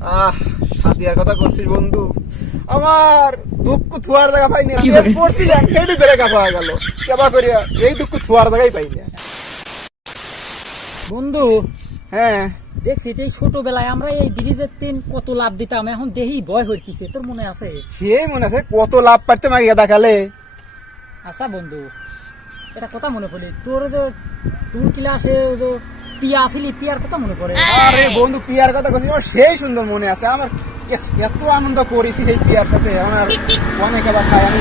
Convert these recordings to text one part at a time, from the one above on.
আহ সাদিয়ার কথা করছিস বন্ধু। আমার দুঃখ থুয়ার জায়গা পাইনি। আমি পড়ছিলাম বেড়ে কাপা গেল। কেবা করিয়া এই দুঃখ থুয়ার পাইনি বন্ধু হ্যাঁ। দেখছি এই ছোটবেলায় আমরা এই ব্রিজের তিন কত লাভ দিতাম এখন দেখি ভয় হইতেছে। তোর মনে আছে? সেই মনে আছে কত লাভ পাইতে মাগিয়া দেখালে। আচ্ছা বন্ধু এটা কথা মনে পড়ে তোর যে তোর ক্লাসে পিয়া আসিলি পিয়ার কথা মনে পড়ে। আরে বন্ধু পিয়ার কথা করছিস আমার সেই সুন্দর মনে আছে। আমার এত আনন্দ করেছি সেই পিয়ার সাথে। আমার অনেক আবার খাই আমি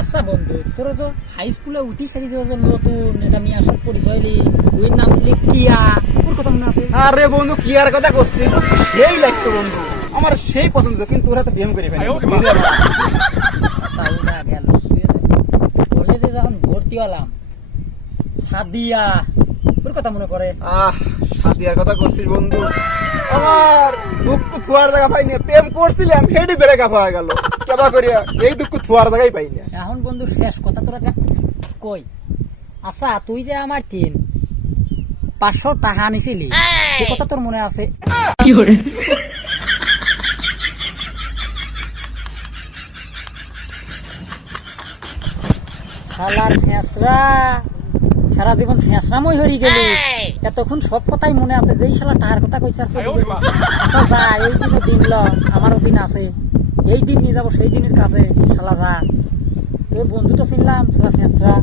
আচ্ছা বন্ধু তোর তো হাই স্কুলে উঠি সারি যে নতুন এটা নিয়ে আসার পরিচয় লি। ওই নাম ছিল পিয়া তোর কথা মনে আছে? আরে বন্ধু কি আর কথা করছিস সেই লাগতো বন্ধু। আমার সেই পছন্দ কিন্তু ওরা তো প্রেম করে ফেলে। আচ্ছা কলেজে যখন ভর্তি হলাম সাদিয়া তোর কথা মনে পড়ে। আহ সাদিয়ার কথা করছিস বন্ধু। আমার দুঃখ থুয়ার জায়গা পাইনি প্রেম করছিলাম হেডি বেড়ে হয়ে গেল। কেবা করিয়া এই দুঃখ থুয়ার জায়গায় পাইনি এখন বন্ধু শেষ কথা তোরা কই? আচ্ছা তুই যে আমার তিন পাঁচশো টাকা আনিছিলি সে কথা তোর মনে আছে? শালার ছেঁচড়া। সারা জীবন শেষরামই হয়ে গেলি। এতক্ষণ সব কথাই মনে আছে যেই শালা তাহার কথা কইছে আর আচ্ছা যা এই দিনে দিন ল আমারও দিন আছে। এই দিন নিয়ে যাব সেই দিনের কাছে শালা যা। তোর বন্ধু তো চিনলাম শালা ছেঁচড়া।